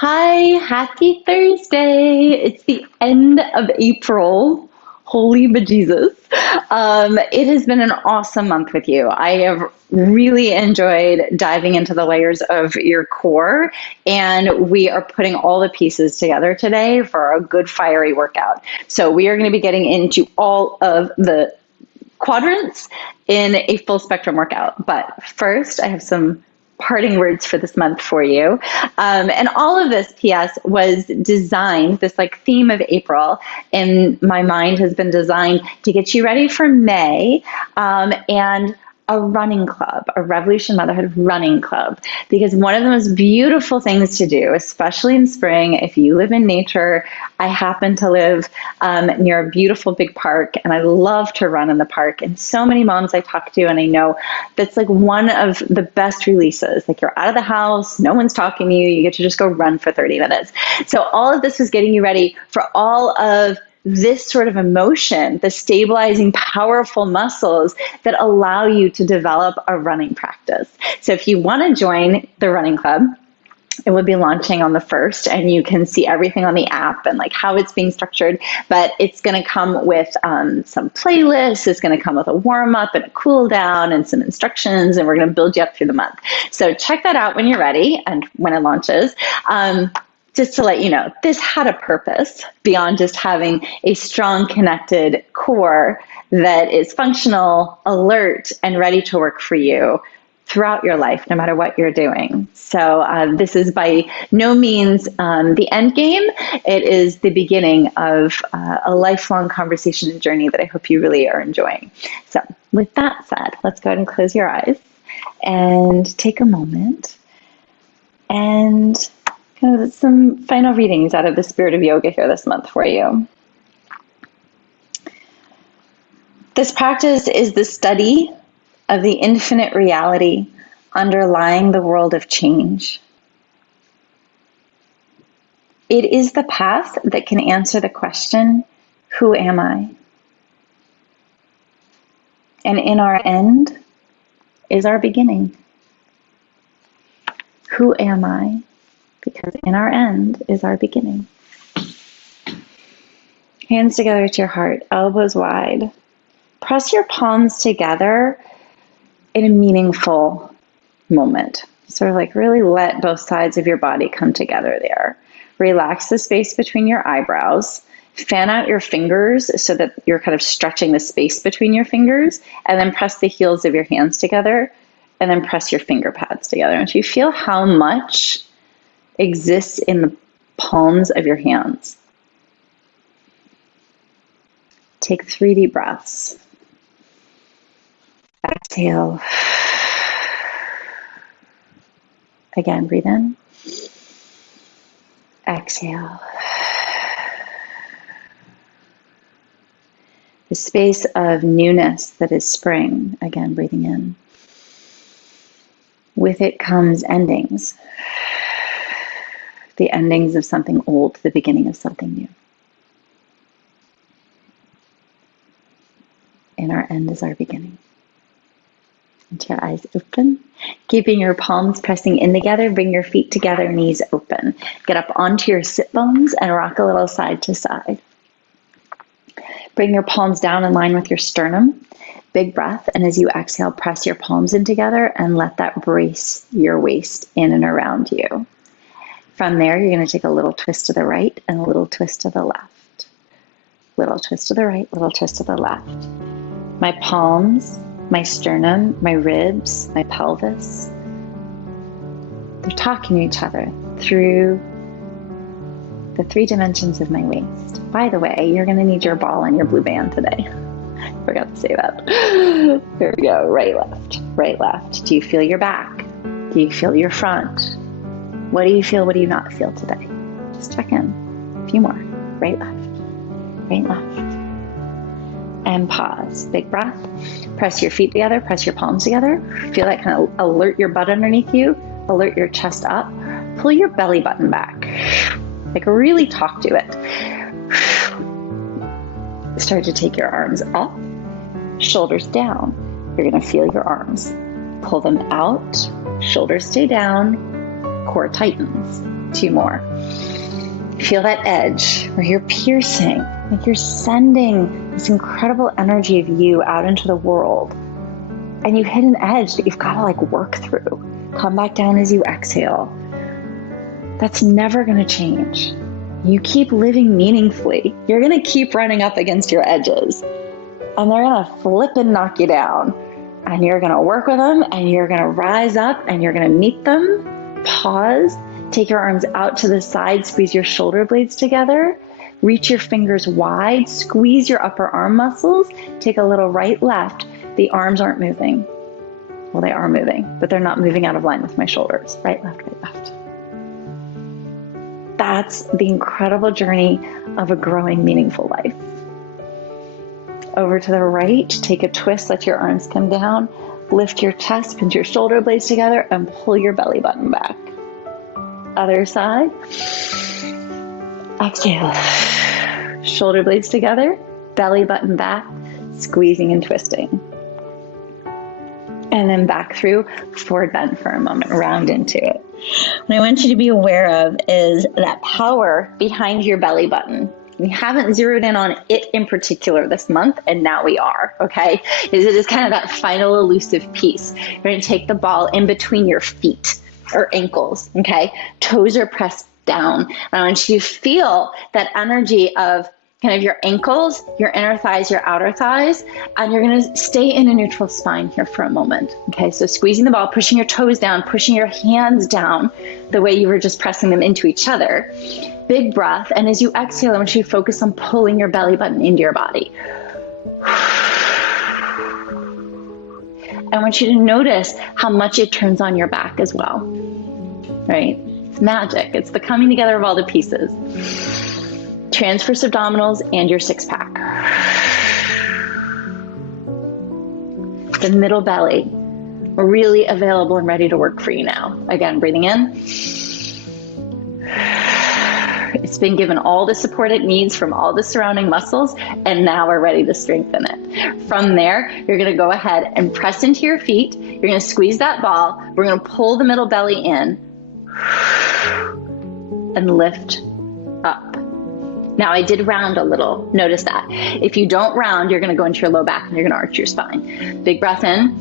Hi, happy Thursday. It's the end of April. Holy bejesus. It has been an awesome month with you. I have really enjoyed diving into the layers of your core, and we are putting all the pieces together today for a good fiery workout. So, we are going to be getting into all of the quadrants in a full spectrum workout. But first, I have some parting words for this month for you. And all of this, PS, was designed, this like theme of April in my mind has been designed to get you ready for May and a running club, a Revolution Motherhood running club. Because one of the most beautiful things to do, especially in spring, if you live in nature, I happen to live near a beautiful big park, and I love to run in the park. And so many moms I talk to, and I know that's like one of the best releases. Like you're out of the house, no one's talking to you, you get to just go run for 30 minutes. So all of this was getting you ready for all of this sort of emotion, the stabilizing, powerful muscles that allow you to develop a running practice. So if you want to join the running club, it will be launching on the 1st, and you can see everything on the app and like how it's being structured. But it's going to come with some playlists. It's going to come with a warm up and a cool down and some instructions, and we're going to build you up through the month. So check that out when you're ready and when it launches. Just to let you know, this had a purpose beyond just having a strong, connected core that is functional, alert, and ready to work for you throughout your life, no matter what you're doing. So this is by no means the end game. It is the beginning of a lifelong conversation and journey that I hope you really are enjoying. So with that said, let's go ahead and close your eyes and take a moment and some final readings out of the spirit of yoga here this month for you. This practice is the study of the infinite reality underlying the world of change. It is the path that can answer the question, who am I? And in our end is our beginning. Who am I? Because in our end is our beginning. Hands together to your heart, elbows wide. Press your palms together in a meaningful moment. Sort of like really let both sides of your body come together there. Relax the space between your eyebrows. Fan out your fingers so that you're kind of stretching the space between your fingers, and then press the heels of your hands together, and then press your finger pads together. And you feel how much exists in the palms of your hands. Take 3 deep breaths. Exhale. Again, breathe in. Exhale. The space of newness that is spring. Again, breathing in. With it comes endings. The endings of something old, the beginning of something new. And our end is our beginning. And your eyes open, keeping your palms pressing in together, bring your feet together, knees open. Get up onto your sit bones and rock a little side to side. Bring your palms down in line with your sternum. Big breath, and as you exhale, press your palms in together and let that brace your waist in and around you. From there, you're going to take a little twist to the right and a little twist to the left. Little twist to the right, little twist to the left. My palms, my sternum, my ribs, my pelvis, they're talking to each other through the 3 dimensions of my waist. By the way, you're going to need your ball and your blue band today. Forgot to say that. There we go. Right, left, right, left. Do you feel your back? Do you feel your front? What do you feel? What do you not feel today? Just check in. A few more. Right, left. Right, left. And pause. Big breath. Press your feet together. Press your palms together. Feel that kind of alert your butt underneath you. Alert your chest up. Pull your belly button back. Like really talk to it. Start to take your arms up. Shoulders down. You're going to feel your arms. Pull them out. Shoulders stay down. Core tightens. 2 more. Feel that edge where you're piercing, like you're sending this incredible energy of you out into the world. And you hit an edge that you've got to like work through. Come back down as you exhale. That's never going to change. You keep living meaningfully. You're going to keep running up against your edges. And they're going to flip and knock you down. And you're going to work with them, and you're going to rise up, and you're going to meet them. Pause. Take your arms out to the side. Squeeze your shoulder blades together. Reach your fingers wide. Squeeze your upper arm muscles. Take a little right, left. The arms aren't moving. Well, they are moving, but they're not moving out of line with my shoulders. Right, left, right, left. That's the incredible journey of a growing, meaningful life. Over to the right, take a twist, let your arms come down, lift your chest, pinch your shoulder blades together, and pull your belly button back. Other side. Exhale. Shoulder blades together, belly button back, squeezing and twisting. And then back through forward bend for a moment, round into it. What I want you to be aware of is that power behind your belly button. We haven't zeroed in on it in particular this month, and now we are, okay? It is kind of that final elusive piece. You're going to take the ball in between your feet or ankles, okay? Toes are pressed down. And I want you to feel that energy of kind of your ankles, your inner thighs, your outer thighs, and you're going to stay in a neutral spine here for a moment. Okay, so squeezing the ball, pushing your toes down, pushing your hands down the way you were just pressing them into each other. Big breath, and as you exhale, I want you to focus on pulling your belly button into your body. I want you to notice how much it turns on your back as well, right? It's magic. It's the coming together of all the pieces. Transverse abdominals and your six-pack. The middle belly, really available and ready to work for you now. Again, breathing in. It's been given all the support it needs from all the surrounding muscles, and now we're ready to strengthen it. From there, you're going to go ahead and press into your feet. You're going to squeeze that ball. We're going to pull the middle belly in and lift up. Now, I did round a little. Notice that. If you don't round, you're going to go into your low back and you're going to arch your spine. Big breath in.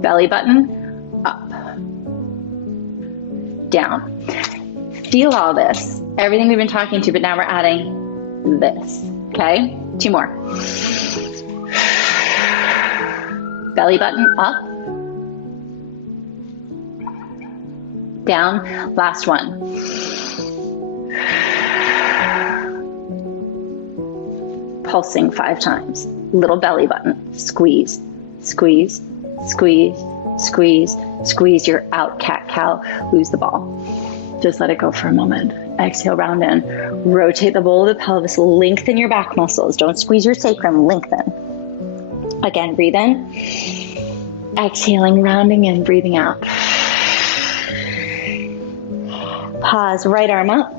Belly button up. Down. Feel all this. Everything we've been talking to, but now we're adding this. Okay? 2 more. Belly button up. Down. Last one. Pulsing 5 times. Little belly button. Squeeze, squeeze, squeeze, squeeze, squeeze. You're out, cat-cow. Lose the ball. Just let it go for a moment. Exhale, round in. Rotate the bowl of the pelvis. Lengthen your back muscles. Don't squeeze your sacrum. Lengthen. Again, breathe in. Exhaling, rounding in, breathing out. Pause, right arm up.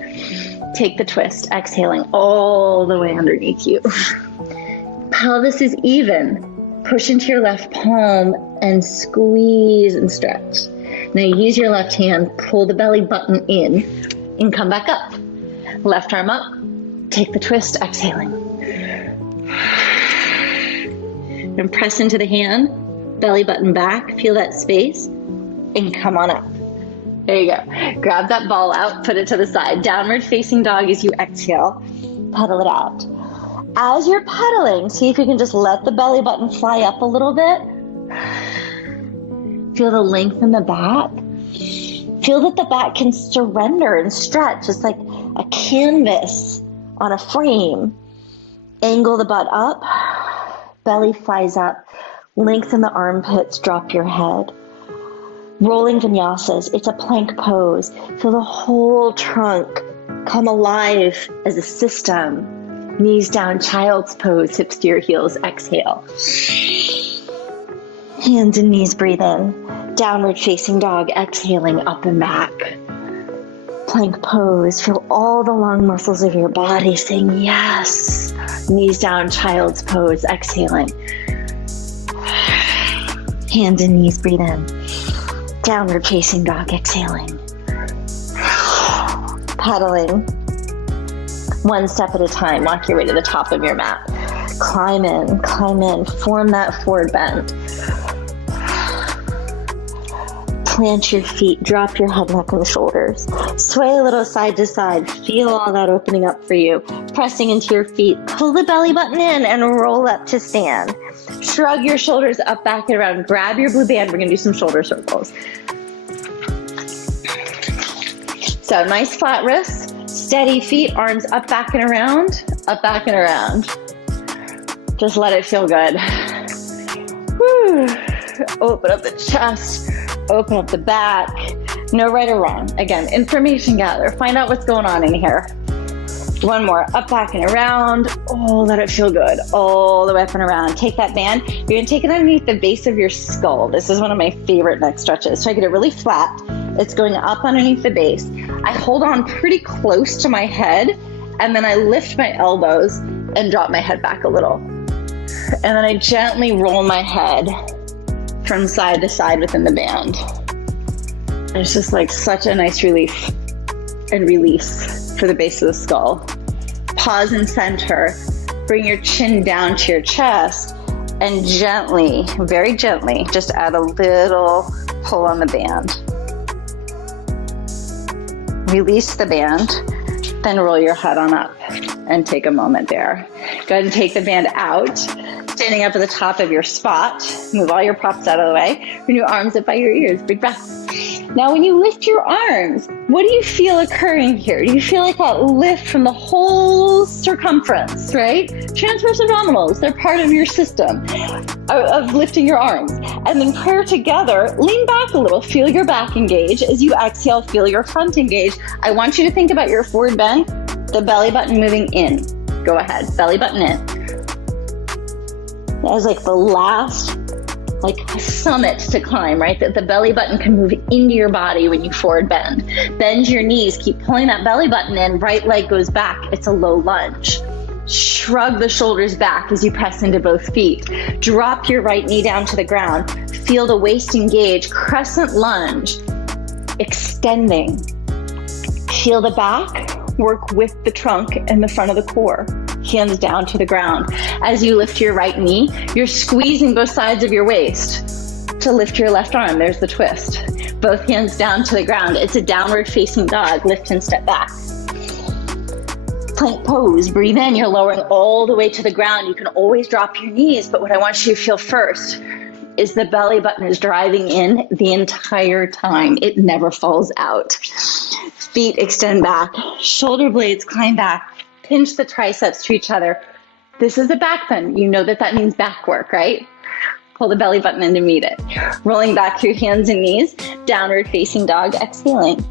Take the twist, exhaling all the way underneath you. Pelvis is even. Push into your left palm and squeeze and stretch. Now use your left hand, pull the belly button in and come back up. Left arm up, take the twist, exhaling. And press into the hand, belly button back, feel that space, and come on up. There you go. Grab that ball out, put it to the side. Downward facing dog as you exhale. Pedal it out. As you're pedaling, see if you can just let the belly button fly up a little bit. Feel the length in the back. Feel that the back can surrender and stretch. It's like a canvas on a frame. Angle the butt up. Belly flies up. Lengthen the armpits. Drop your head. Rolling vinyasas, it's a plank pose. Feel the whole trunk come alive as a system. Knees down, child's pose, hips to your heels, exhale. Hands and knees, breathe in. Downward facing dog, exhaling up and back. Plank pose, feel all the long muscles of your body saying yes. Knees down, child's pose, exhaling. Hands and knees, breathe in. Downward facing dog, exhaling. Pedaling. One step at a time, walk your way to the top of your mat. Climb in, form that forward bend. Plant your feet, drop your head, neck, and shoulders. Sway a little side to side, feel all that opening up for you. Pressing into your feet, pull the belly button in and roll up to stand. Shrug your shoulders up, back, and around. Grab your blue band, we're gonna do some shoulder circles. So nice flat wrists, steady feet, arms up, back, and around, up, back, and around. Just let it feel good. Woo. Open up the chest, open up the back. No right or wrong. Again, information gather. Find out what's going on in here. One more, up, back, and around. Oh, let it feel good. All the way up and around. Take that band. You're gonna take it underneath the base of your skull. This is one of my favorite neck stretches. So I get it really flat. It's going up underneath the base. I hold on pretty close to my head, and then I lift my elbows and drop my head back a little. And then I gently roll my head from side to side within the band. It's just like such a nice relief and release for the base of the skull. Pause and center. Bring your chin down to your chest and gently, very gently, just add a little pull on the band. Release the band, then roll your head on up and take a moment there. Go ahead and take the band out, standing up at the top of your spot. Move all your props out of the way. Bring your arms up by your ears, big breath. Now when you lift your arms, what do you feel occurring here? Do you feel like that lift from the whole circumference, right? Transverse abdominals, they're part of your system of lifting your arms. And then prayer together, lean back a little, feel your back engage. As you exhale, feel your front engage. I want you to think about your forward bend, the belly button moving in. Go ahead, belly button in. That was like the last summit to climb, right? That the belly button can move into your body when you forward bend. Bend your knees, keep pulling that belly button in, right leg goes back. It's a low lunge. Shrug the shoulders back as you press into both feet. Drop your right knee down to the ground. Feel the waist engage, crescent lunge, extending. Feel the back, work with the trunk and the front of the core. Hands down to the ground. As you lift your right knee, you're squeezing both sides of your waist to lift your left arm. There's the twist. Both hands down to the ground. It's a downward facing dog. Lift and step back. Plank pose. Breathe in. You're lowering all the way to the ground. You can always drop your knees, but what I want you to feel first is the belly button is driving in the entire time. It never falls out. Feet extend back. Shoulder blades climb back. Pinch the triceps to each other. This is a back bend. You know that means back work, right? Pull the belly button in to meet it. Rolling back through hands and knees, downward facing dog, exhaling.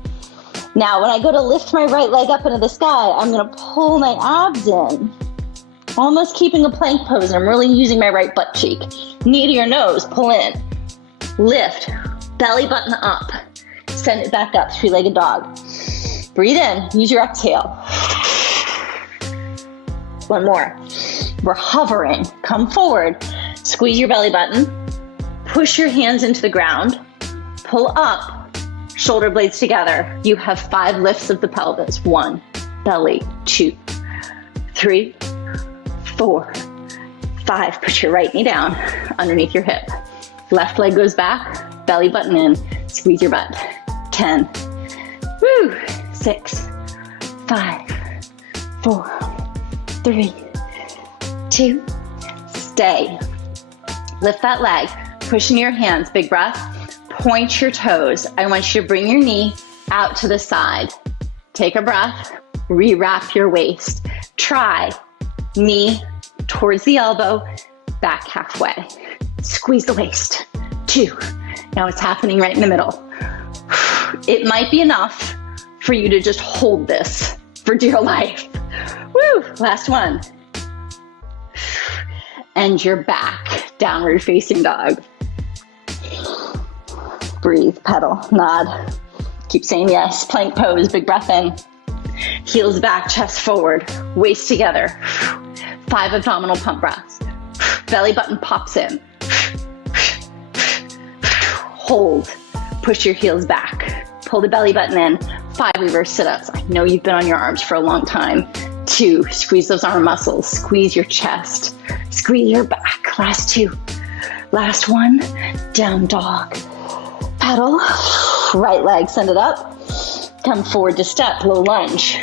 Now, when I go to lift my right leg up into the sky, I'm gonna pull my abs in, almost keeping a plank pose. I'm really using my right butt cheek. Knee to your nose, pull in. Lift, belly button up. Send it back up, three-legged dog. Breathe in, use your exhale. One more. We're hovering. Come forward. Squeeze your belly button. Push your hands into the ground. Pull up. Shoulder blades together. You have 5 lifts of the pelvis. 1, belly, 2, 3, 4, 5. Put your right knee down underneath your hip. Left leg goes back. Belly button in. Squeeze your butt. 10. Woo. 6, 5, 4, 3, 2, stay. Lift that leg, push into your hands, big breath. Point your toes. I want you to bring your knee out to the side. Take a breath, rewrap your waist. Try knee towards the elbow, back halfway. Squeeze the waist. 2. Now it's happening right in the middle. It might be enough for you to just hold this for dear life. Woo, last one. And you're back, downward facing dog. Breathe, pedal, nod. Keep saying yes, plank pose, big breath in. Heels back, chest forward, waist together. 5 abdominal pump breaths. Belly button pops in. Hold, push your heels back. Pull the belly button in. 5 reverse sit-ups. I know you've been on your arms for a long time. 2, squeeze those arm muscles. Squeeze your chest. Squeeze your back. Last 2. Last 1, down dog. Pedal, right leg, send it up. Come forward to step, low lunge.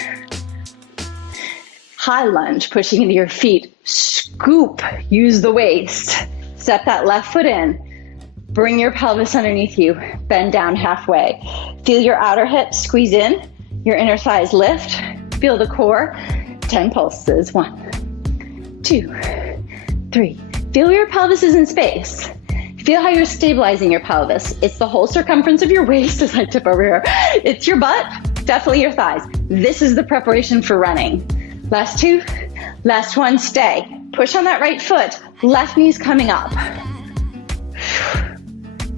High lunge, pushing into your feet. Scoop, use the waist. Step that left foot in. Bring your pelvis underneath you. Bend down halfway. Feel your outer hips squeeze in. Your inner thighs lift. Feel the core. 10 pulses. 1, 2, 3. Feel your pelvis is in space. Feel how you're stabilizing your pelvis. It's the whole circumference of your waist as I tip over here. It's your butt, definitely your thighs. This is the preparation for running. Last 2, last 1, stay. Push on that right foot. Left knee's coming up.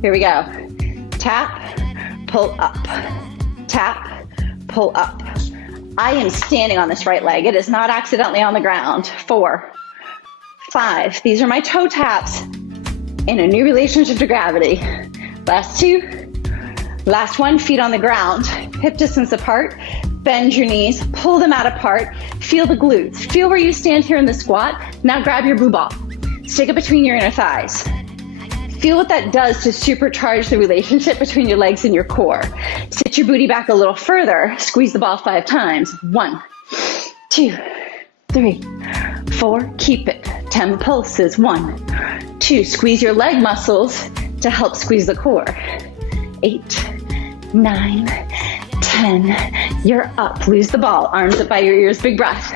Here we go. Tap, pull up. Tap, pull up. I am standing on this right leg. It is not accidentally on the ground. 4, 5. These are my toe taps in a new relationship to gravity. Last 2, last 1, feet on the ground, hip distance apart. Bend your knees, pull them out apart. Feel the glutes. Feel where you stand here in the squat. Now grab your blue ball. Stick it between your inner thighs. Feel what that does to supercharge the relationship between your legs and your core. Sit your booty back a little further. Squeeze the ball 5 times. 1, 2, 3, 4. Keep it. 10 pulses. 1, 2. Squeeze your leg muscles to help squeeze the core. 8, 9, 10. You're up. Lose the ball. Arms up by your ears. Big breath.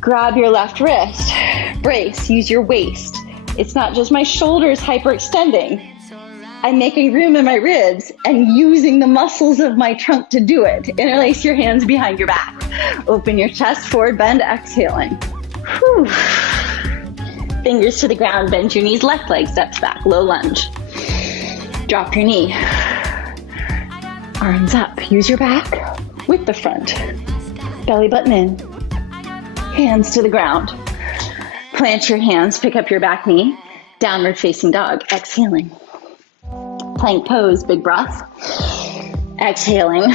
Grab your left wrist. Brace. Use your waist. It's not just my shoulders hyperextending. I'm making room in my ribs and using the muscles of my trunk to do it. Interlace your hands behind your back. Open your chest, forward bend, exhaling. Whew. Fingers to the ground, bend your knees, left leg steps back, low lunge. Drop your knee. Arms up, use your back with the front. Belly button in. Hands to the ground. Plant your hands, pick up your back knee. Downward facing dog, exhaling. Plank pose, big breath. Exhaling.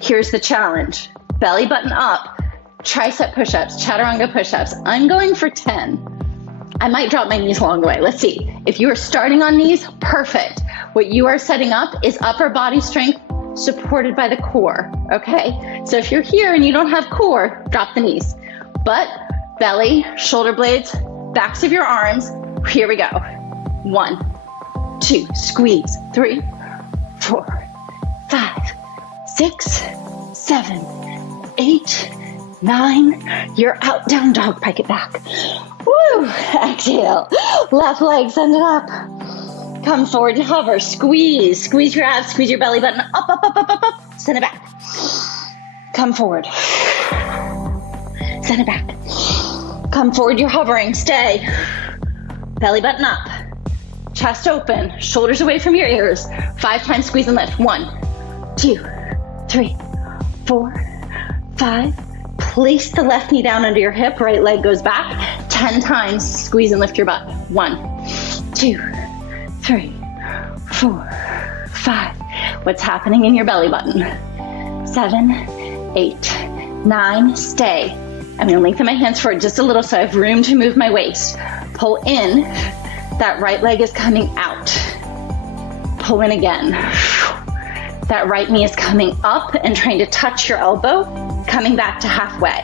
Here's the challenge. Belly button up, tricep push-ups, chaturanga push-ups. I'm going for 10. I might drop my knees along the way. Let's see. If you are starting on knees, perfect. What you are setting up is upper body strength supported by the core, okay? So if you're here and you don't have core, drop the knees. But belly, shoulder blades, backs of your arms. Here we go. 1, 2, squeeze. 3, 4, 5, 6, 7, 8, 9. You're out, down dog, pike it back. Woo, exhale. Left leg, send it up. Come forward and hover, squeeze. Squeeze your abs, squeeze your belly button. Up, up, up, up, up, up. Send it back. Come forward. Send it back. Come forward, you're hovering, stay. Belly button up. Chest open, shoulders away from your ears. 5 times squeeze and lift. 1, 2, 3, 4, 5. Place the left knee down under your hip, right leg goes back. 10 times squeeze and lift your butt. 1, 2, 3, 4, 5. What's happening in your belly button? 7, 8, 9, stay. I'm gonna lengthen my hands forward just a little so I have room to move my waist. Pull in, that right leg is coming out. Pull in again. That right knee is coming up and trying to touch your elbow, coming back to halfway.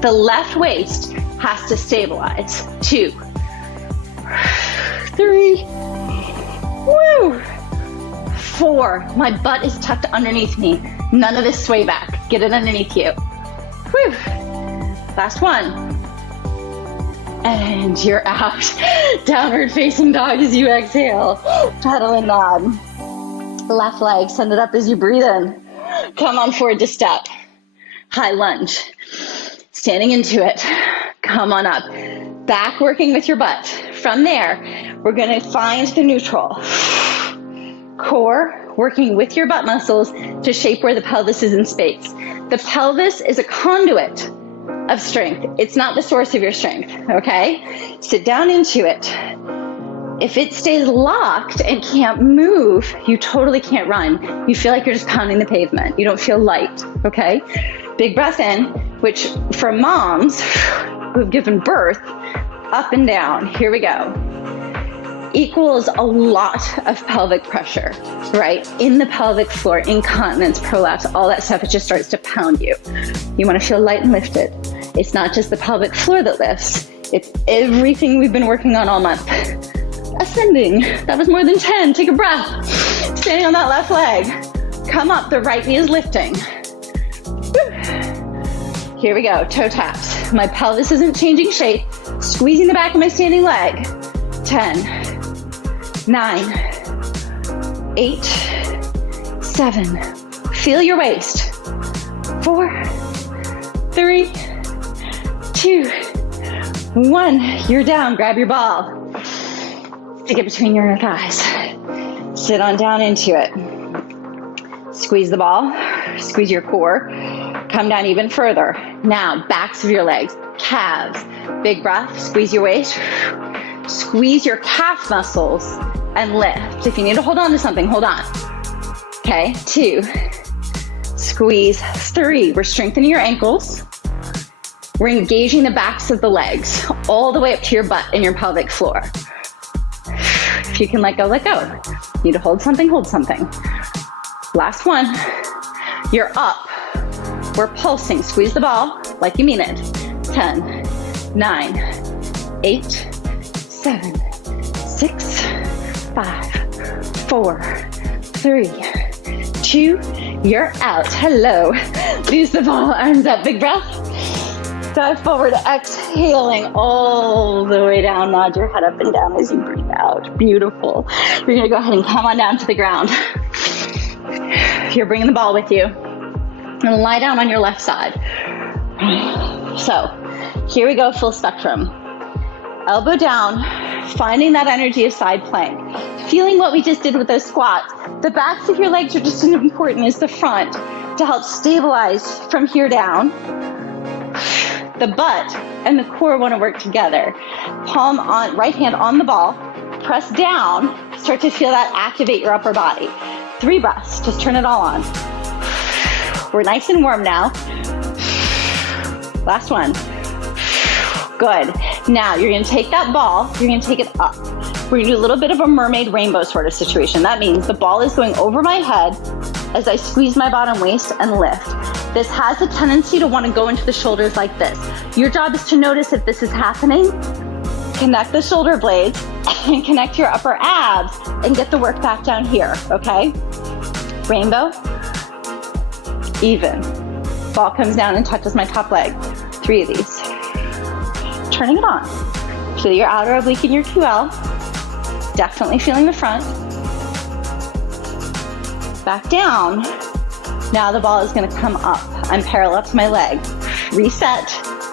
The left waist has to stabilize. 2, 3, woo, 4. My butt is tucked underneath me. None of this sway back. Get it underneath you. Whew. Last 1. And you're out. Downward facing dog as you exhale. Pedal and nod. Left leg, send it up as you breathe in. Come on forward to step. High lunge. Standing into it. Come on up. Back working with your butt. From there, we're gonna find the neutral. Core working with your butt muscles to shape where the pelvis is in space. The pelvis is a conduit of strength. It's not the source of your strength, okay? Sit down into it. If it stays locked and can't move, you totally can't run. You feel like you're just pounding the pavement. You don't feel light, okay? Big breath in, which for moms who've given birth, up and down, here we go, equals a lot of pelvic pressure, right? In the pelvic floor, incontinence, prolapse, all that stuff, it just starts to pound you. You want to feel light and lifted. It's not just the pelvic floor that lifts, it's everything we've been working on all month. Ascending, that was more than 10, take a breath. Standing on that left leg, come up, the right knee is lifting. Woo. Here we go, toe taps. My pelvis isn't changing shape, squeezing the back of my standing leg. 10, 9, 8, 7, feel your waist. 4, 3, 2, 1, you're down, grab your ball. Stick it between your thighs. Sit on down into it. Squeeze the ball, squeeze your core, come down even further. Now, backs of your legs, calves, big breath, squeeze your waist, squeeze your calf muscles and lift. If you need to hold on to something, hold on. Okay, 2, squeeze, 3, we're strengthening your ankles. We're engaging the backs of the legs all the way up to your butt and your pelvic floor. If you can let go, let go. Need to hold something, hold something. Last one. You're up. We're pulsing. Squeeze the ball like you mean it. 10, 9, 8, 7, 6, 5, 4, 3, 2, you're out. Hello. Loose the ball, arms up, big breath. Dive forward, exhaling all the way down. Nod your head up and down as you breathe out. Beautiful. You're gonna go ahead and come on down to the ground. You're bringing the ball with you. And lie down on your left side. So, here we go, full spectrum. Elbow down, finding that energy of side plank. Feeling what we just did with those squats. The backs of your legs are just as important as the front to help stabilize from here down. The butt and the core want to work together. Palm on, right hand on the ball, press down, start to feel that activate your upper body. 3 breaths, just turn it all on. We're nice and warm now. Last one. Good. Now you're gonna take that ball, you're gonna take it up. We're gonna do a little bit of a mermaid rainbow sort of situation. That means the ball is going over my head as I squeeze my bottom waist and lift. This has a tendency to want to go into the shoulders like this. Your job is to notice if this is happening, connect the shoulder blades and connect your upper abs and get the work back down here, okay? Rainbow, even. Ball comes down and touches my top leg. 3 of these. Turning it on. Feel your outer oblique and your QL. Definitely feeling the front. Back down. Now the ball is going to come up. I'm parallel to my leg. Reset.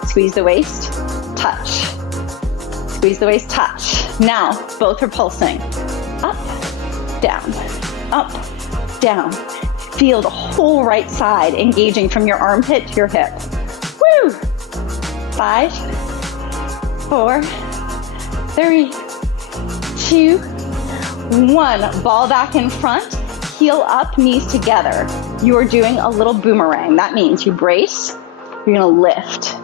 Squeeze the waist. Touch. Squeeze the waist. Touch. Now both are pulsing. Up, down, up, down. Feel the whole right side engaging from your armpit to your hip. Woo! 5, 4, 3, 2, 1. Ball back in front. Heel up, knees together. You are doing a little boomerang. That means you brace, you're gonna lift.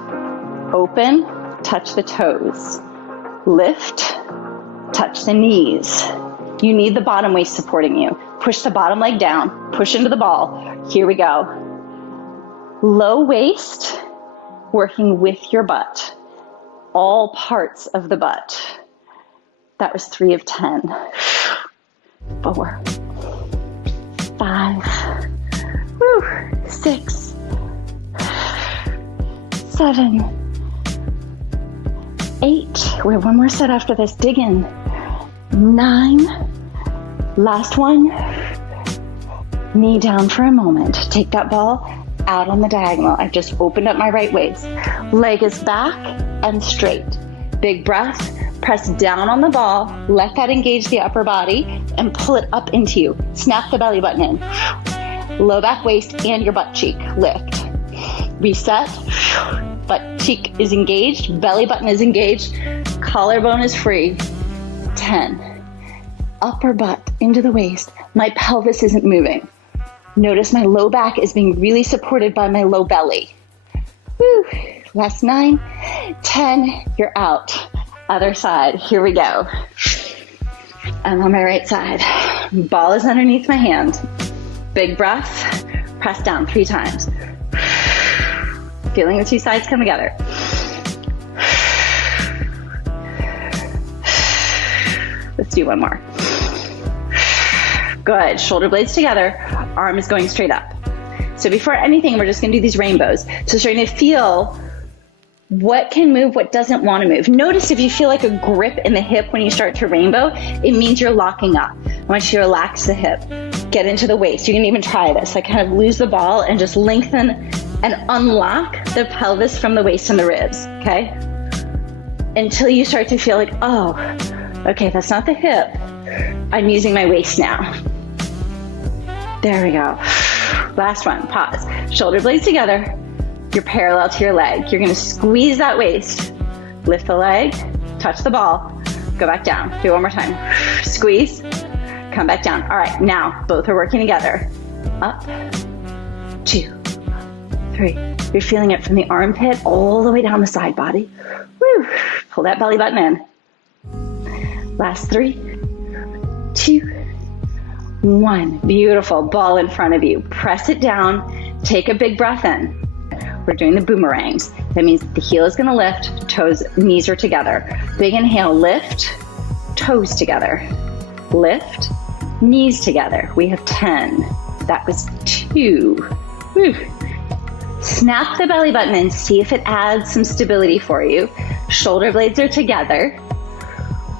Open, touch the toes. Lift, touch the knees. You need the bottom waist supporting you. Push the bottom leg down, push into the ball. Here we go. Low waist, working with your butt. All parts of the butt. That was 3 of 10. 4, 5, 6, 7, 8. We have one more set after this. Dig in. 9. Last one. Knee down for a moment. Take that ball out on the diagonal. I've just opened up my right waist. Leg is back and straight. Big breath. Press down on the ball. Let that engage the upper body and pull it up into you. Snap the belly button in. Low back waist and your butt cheek. Lift. Reset. Butt cheek is engaged. Belly button is engaged. Collarbone is free. 10, upper butt into the waist. My pelvis isn't moving. Notice my low back is being really supported by my low belly. Woo. Last 9, 10, you're out. Other side, here we go. I'm on my right side. Ball is underneath my hand. Big breath, press down 3 times. Feeling the 2 sides come together. Let's do one more. Good, shoulder blades together, arm is going straight up. So before anything, we're just gonna do these rainbows. So starting to feel what can move, what doesn't wanna move. Notice if you feel like a grip in the hip when you start to rainbow, it means you're locking up. I want you to relax the hip, get into the waist. You can even try this, like kind of lose the ball and just lengthen and unlock the pelvis from the waist and the ribs, okay? Until you start to feel like, oh, okay, that's not the hip. I'm using my waist now. There we go. Last one, pause. Shoulder blades together. You're parallel to your leg. You're gonna squeeze that waist. Lift the leg, touch the ball, go back down. Do it one more time. Squeeze, come back down. All right, now both are working together. Up, 2, 3. You're feeling it from the armpit all the way down the side body. Woo. Pull that belly button in. Last 3, 2, 1. Beautiful. Ball in front of you. Press it down. Take a big breath in. We're doing the boomerangs. That means the heel is going to lift, toes, knees are together. Big inhale, lift, toes together. Lift, knees together. We have 10. That was 2. Woo. Snap the belly button and see if it adds some stability for you. Shoulder blades are together.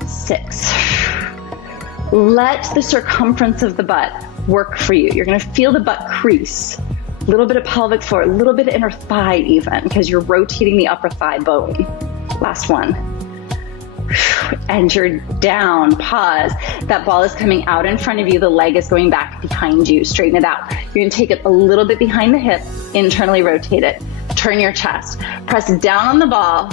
6. Let the circumference of the butt work for you. You're gonna feel the butt crease. A little bit of pelvic floor, a little bit of inner thigh even, because you're rotating the upper thigh bone. Last one. And you're down, pause. That ball is coming out in front of you. The leg is going back behind you. Straighten it out. You're gonna take it a little bit behind the hip, internally rotate it. Turn your chest. Press down on the ball.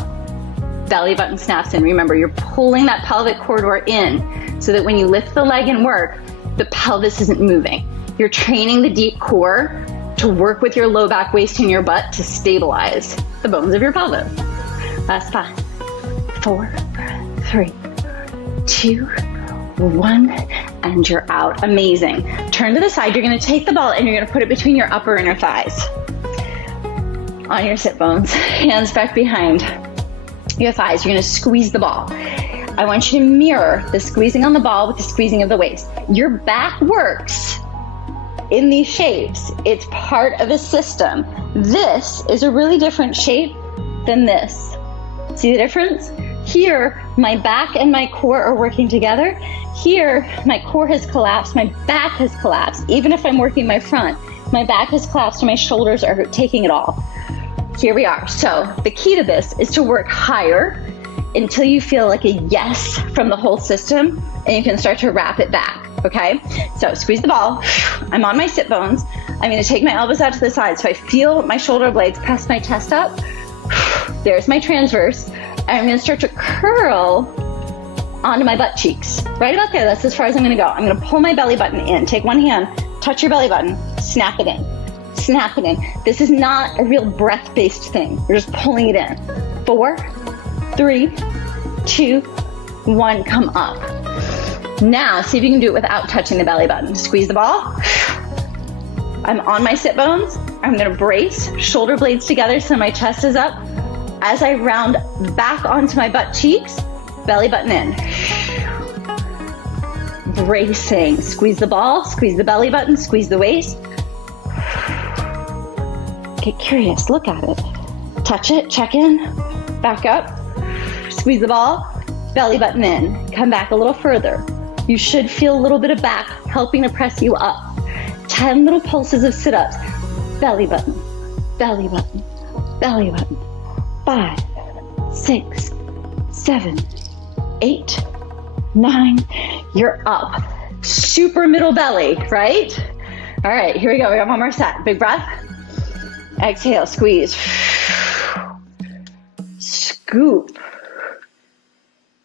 Belly button snaps in. Remember, you're pulling that pelvic corridor in so that when you lift the leg and work, the pelvis isn't moving. You're training the deep core to work with your low back, waist, and your butt to stabilize the bones of your pelvis. Last 5, 4, 3, 2, 1, and you're out. Amazing. Turn to the side. You're going to take the ball and you're going to put it between your upper inner thighs. On your sit bones, hands back behind your thighs. You're going to squeeze the ball. I want you to mirror the squeezing on the ball with the squeezing of the waist. Your back works in these shapes. It's part of a system. This is a really different shape than this. See the difference? Here, my back and my core are working together. Here, my core has collapsed, my back has collapsed. Even if I'm working my front, my back has collapsed and my shoulders are taking it all. Here we are. So the key to this is to work higher until you feel like a yes from the whole system, and you can start to wrap it back, okay? So squeeze the ball. I'm on my sit bones. I'm gonna take my elbows out to the side so I feel my shoulder blades press my chest up. There's my transverse. I'm gonna start to curl onto my butt cheeks. Right about there, that's as far as I'm gonna go. I'm gonna pull my belly button in. Take one hand, touch your belly button, snap it in. Snap it in. This is not a real breath-based thing. You're just pulling it in. 4, 3, 2, 1, come up. Now, see if you can do it without touching the belly button. Squeeze the ball. I'm on my sit bones. I'm gonna brace, shoulder blades together so my chest is up. As I round back onto my butt cheeks, belly button in. Bracing. Squeeze the ball, squeeze the belly button, squeeze the waist. Get curious, look at it. Touch it, check in, back up. Squeeze the ball, belly button in. Come back a little further. You should feel a little bit of back helping to press you up. 10 little pulses of sit-ups. Belly button, belly button, belly button. 5, 6, 7, 8, 9. You're up. Super middle belly, right? All right, here we go. We got one more set. Big breath. Exhale, squeeze. Scoop.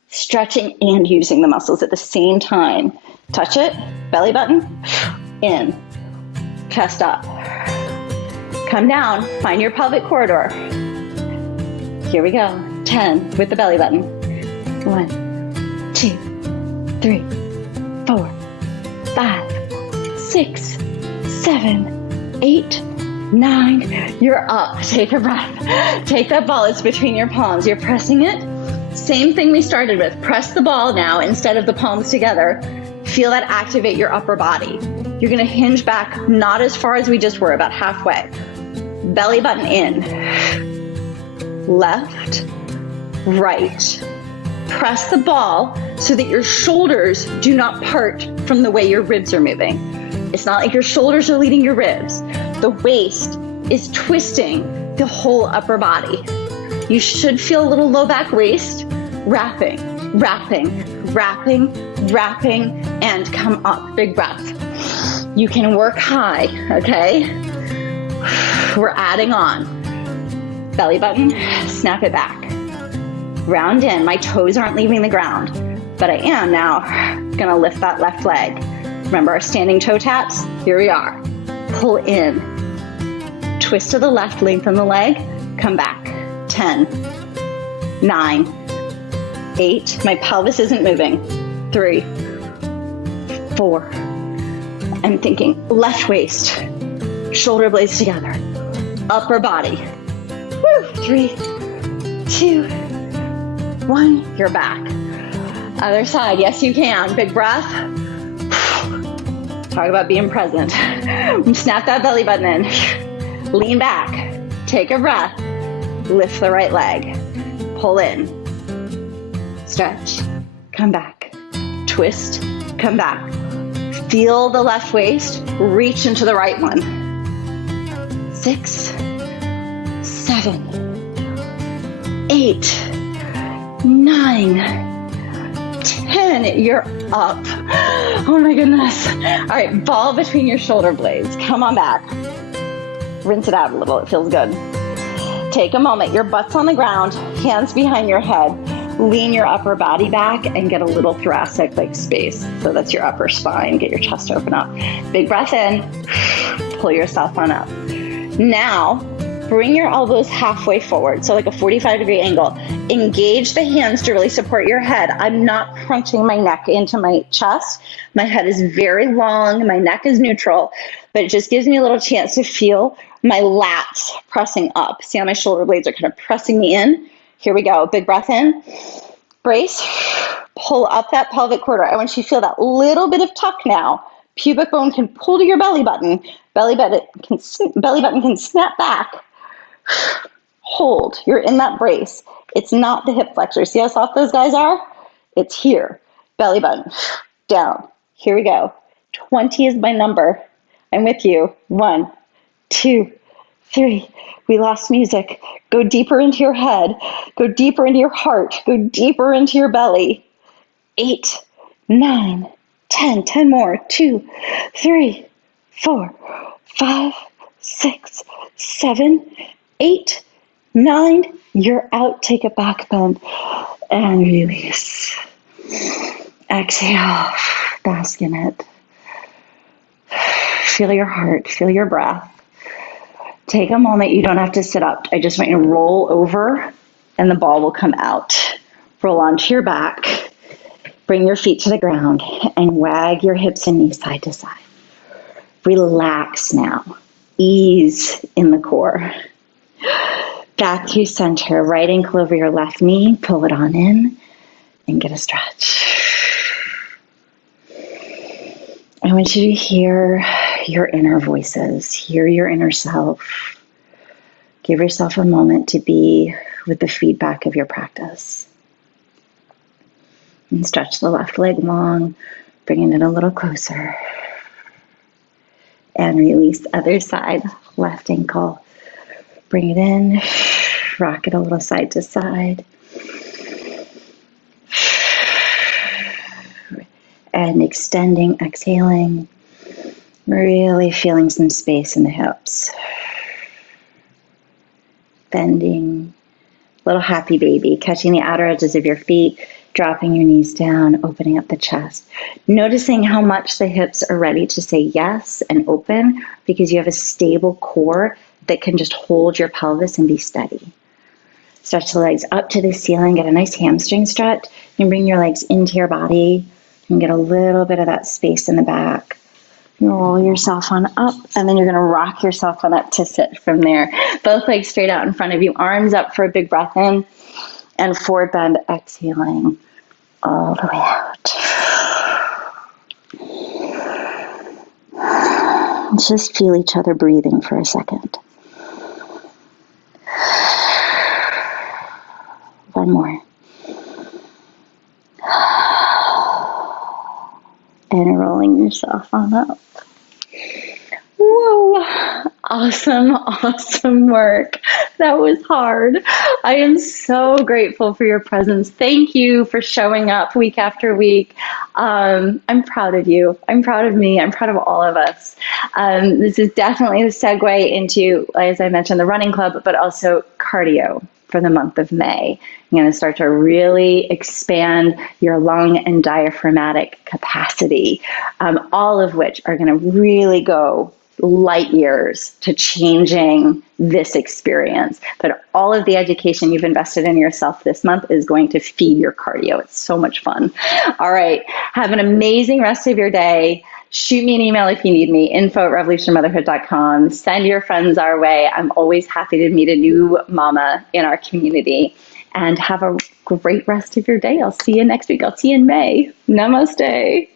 Stretching and using the muscles at the same time. Touch it, belly button, in, chest up. Come down, find your pelvic corridor. Here we go, 10 with the belly button. 1, 2, 3, 4, 5, 6, 7, 8, 9. You're up. Take a breath. Take that ball. It's between your palms. You're pressing it. Same thing we started with. Press the ball now instead of the palms together. Feel that activate your upper body. You're going to hinge back, not as far as we just were, about halfway. Belly button in. Left, right. Press the ball so that your shoulders do not part from the way your ribs are moving. It's not like your shoulders are leading your ribs. The waist is twisting the whole upper body. You should feel a little low back waist, wrapping, wrapping, wrapping, wrapping, and come up. Big breath. You can work high, okay? We're adding on. Belly button, snap it back. Round in. My toes aren't leaving the ground, but I am now gonna lift that left leg. Remember our standing toe taps? Here we are. Pull in. Twist to the left, lengthen the leg, come back. 10, 9, 8. My pelvis isn't moving. 3, 4. I'm thinking left waist, shoulder blades together, upper body. Woo. 3, 2, 1. You're back. Other side. Yes, you can. Big breath. Talk about being present. Snap that belly button in. Lean back. Take a breath. Lift the right leg. Pull in. Stretch. Come back. Twist. Come back. Feel the left waist. Reach into the right one. 6, 7, 8, 9, 10. You're up. Oh my goodness. All right, ball between your shoulder blades. Come on back. Rinse it out a little. It feels good. Take a moment. Your butt's on the ground, hands behind your head. Lean your upper body back and get a little thoracic like space. So that's your upper spine. Get your chest open up. Big breath in. Pull yourself on up. Now, bring your elbows halfway forward, so like a 45-degree angle. Engage the hands to really support your head. I'm not crunching my neck into my chest. My head is very long. My neck is neutral, but it just gives me a little chance to feel my lats pressing up. See how my shoulder blades are kind of pressing me in? Here we go. Big breath in. Brace. Pull up that pelvic corridor. I want you to feel that little bit of tuck now. Pubic bone can pull to your belly button. Belly button can snap back. Hold. You're in that brace. It's not the hip flexor. See how soft those guys are? It's here. Belly button. Down. Here we go. 20 is my number. I'm with you. 1, 2, 3. We lost music. Go deeper into your head. Go deeper into your heart. Go deeper into your belly. 8, 9, 10. 10 more. 2, 3, 4, 5, 6, 7, 8, 9. You're out. Take a back bend and release. Exhale. Bask in it. Feel your heart. Feel your breath. Take a moment. You don't have to sit up. I just want you to roll over and the ball will come out. Roll onto your back. Bring your feet to the ground and wag your hips and knees side to side. Relax now. Ease in the core. Back through center. Right ankle over your left knee. Pull it on in and get a stretch. I want you to hear your inner voices. Hear your inner self. Give yourself a moment to be with the feedback of your practice. And stretch the left leg long, bringing it a little closer. And release other side, left ankle. Bring it in, rock it a little side to side. And extending, exhaling, really feeling some space in the hips. Bending, little happy baby, catching the outer edges of your feet, Dropping your knees down, opening up the chest. Noticing how much the hips are ready to say yes and open because you have a stable core that can just hold your pelvis and be steady. Stretch the legs up to the ceiling, get a nice hamstring stretch, and bring your legs into your body and get a little bit of that space in the back. You roll yourself on up, and then you're going to rock yourself on up to sit from there. Both legs straight out in front of you, arms up for a big breath in, and forward bend, exhaling all the way out. Just feel each other breathing for a second. One more. And rolling yourself on up. Whoa, awesome work. That was hard. I am so grateful for your presence. Thank you for showing up week after week. I'm proud of you. I'm proud of me. I'm proud of all of us. This is definitely the segue into, as I mentioned, the running club, but also cardio for the month of May. You're going to start to really expand your lung and diaphragmatic capacity, all of which are going to really go light years to changing this experience. But all of the education you've invested in yourself this month is going to feed your cardio. It's so much fun. All right. Have an amazing rest of your day. Shoot me an email if you need me, info@revolutionmotherhood.com. Send your friends our way. I'm always happy to meet a new mama in our community. And have a great rest of your day. I'll see you next week. I'll see you in May. Namaste.